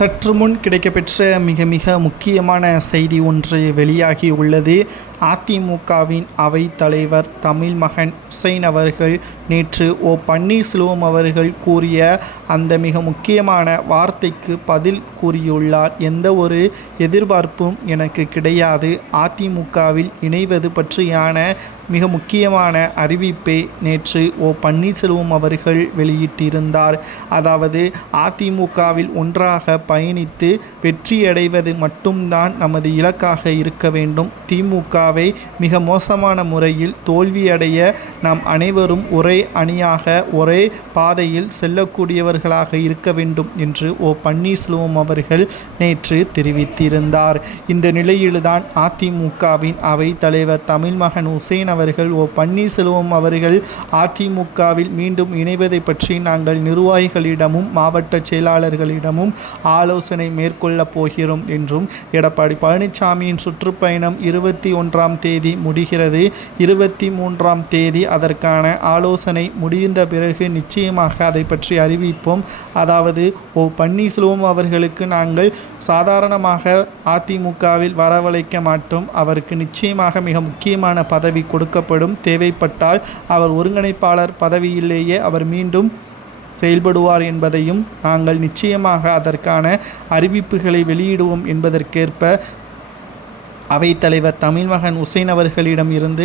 சற்று முன் கிடைக்கப்பெற்ற மிக மிக முக்கியமான செய்தி ஒன்று வெளியாகி உள்ளது. அதிமுகவின் அவை தலைவர் தமிழ் மகன் ஹுசைன் அவர்கள் நேற்று ஓ. பன்னீர்செல்வம் அவர்கள் கூறிய அந்த மிக முக்கியமான வார்த்தைக்கு பதில் கூறியுள்ளார். எந்த ஒரு எதிர்பார்ப்பும் எனக்கு கிடையாது. அதிமுகவில் இணைவது பற்றியான மிக முக்கியமான அறிவிப்பை நேற்று ஓ பன்னீர்செல்வம் அவர்கள் வெளியிட்டிருந்தார். அதாவது அதிமுகவில் ஒன்றாக பயணித்து வெற்றியடைவது மட்டும்தான் நமது இலக்காக இருக்க வேண்டும். திமுகவை மிக மோசமான முறையில் தோல்வியடைய நாம் அனைவரும் ஒரே அணியாக ஒரே பாதையில் செல்லக்கூடியவர்களாக இருக்க வேண்டும் என்று ஓ பன்னீர்செல்வம் அவர்கள் நேற்று தெரிவித்திருந்தார். இந்த நிலையில்தான் அதிமுகவின் அவை தலைவர் தமிழ்மகன் உசேன் அவர்கள் ஓ பன்னீர்செல்வம் அவர்கள் அதிமுகவில் மீண்டும் இணைவதை பற்றி நாங்கள் நிர்வாகிகளிடமும் மாவட்ட செயலாளர்களிடமும் ஆலோசனை மேற்கொள்ளப் போகிறோம் என்றும் எடப்பாடி பழனிசாமியின் சுற்றுப்பயணம் இருபத்தி ஒன்றாம் தேதி முடிகிறது. இருபத்தி மூன்றாம் தேதி அதற்கான ஆலோசனை முடிந்த பிறகு நிச்சயமாக அதை பற்றி அறிவிப்போம். அதாவது ஓ பன்னீர்செல்வம் அவர்களுக்கு நாங்கள் சாதாரணமாக அதிமுகவில் வரவழைக்க மாட்டோம். அவருக்கு நிச்சயமாக மிக முக்கியமான பதவி கொடுக்க கொடுக்கப்படும் தேவைப்பட்டால் அவர் ஒருங்கிணைப்பாளர் பதவியிலேயே அவர் மீண்டும் செயல்படுவார் என்பதையும் நாங்கள் நிச்சயமாக அதற்கான அறிவிப்புகளை வெளியிடுவோம் என்பதற்கேற்ப அவைத்தலைவர் தமிழ்மகன் உசைன் அவர்களிடம் இருந்து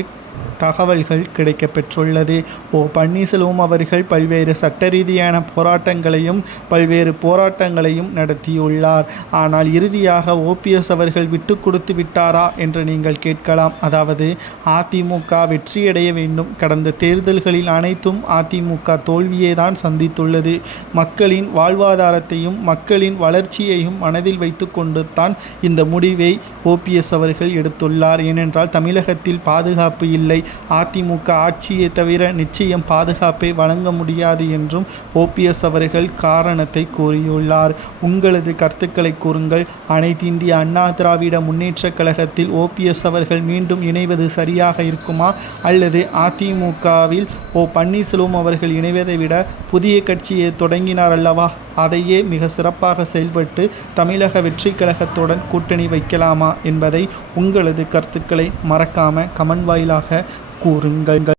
தகவல்கள் கிடைக்கப்பெற்றுள்ளது. ஓ பன்னீர்செல்வம் அவர்கள் பல்வேறு சட்ட ரீதியான போராட்டங்களையும் பல்வேறு போராட்டங்களையும் நடத்தியுள்ளார். ஆனால் இறுதியாக ஓபிஎஸ் அவர்கள் விட்டு கொடுத்து விட்டாரா என்று நீங்கள் கேட்கலாம். அதாவது அதிமுக வெற்றியடைய வேண்டும். கடந்த தேர்தல்களில் அனைத்தும் அதிமுக தோல்வியை தான் சந்தித்துள்ளது. மக்களின் வாழ்வாதாரத்தையும் மக்களின் வளர்ச்சியையும் மனதில் வைத்து கொண்டு தான் இந்த முடிவை ஓபிஎஸ் அவர்கள் எடுத்துள்ளார். ஏனென்றால் தமிழகத்தில் பாதுகாப்பு இல்லை. அதிமுக ஆட்சியை தவிர நிச்சயம் பாதுகாப்பை வழங்க முடியாது என்றும் ஓபிஎஸ் அவர்கள் காரணத்தை கூறியுள்ளார். உங்களது கருத்துக்களை கூறுங்கள். அனைத்து இந்திய அண்ணா திராவிட முன்னேற்ற கழகத்தில் ஓபிஎஸ் அவர்கள் மீண்டும் இணைவது சரியாக இருக்குமா? அல்லது அதிமுகவில் ஓ. பன்னீர்செல்வம் அவர்கள் இணைவதை விட புதிய கட்சியை தொடங்கினார் அல்லவா? அதையே மிக சிறப்பாக செயல்பட்டு தமிழக வெற்றி கழகத்துடன் கூட்டணி வைக்கலாமா என்பதை உங்களது கருத்துக்களை மறக்காம கமெண்ட் வாயிலாக கூறுங்கள்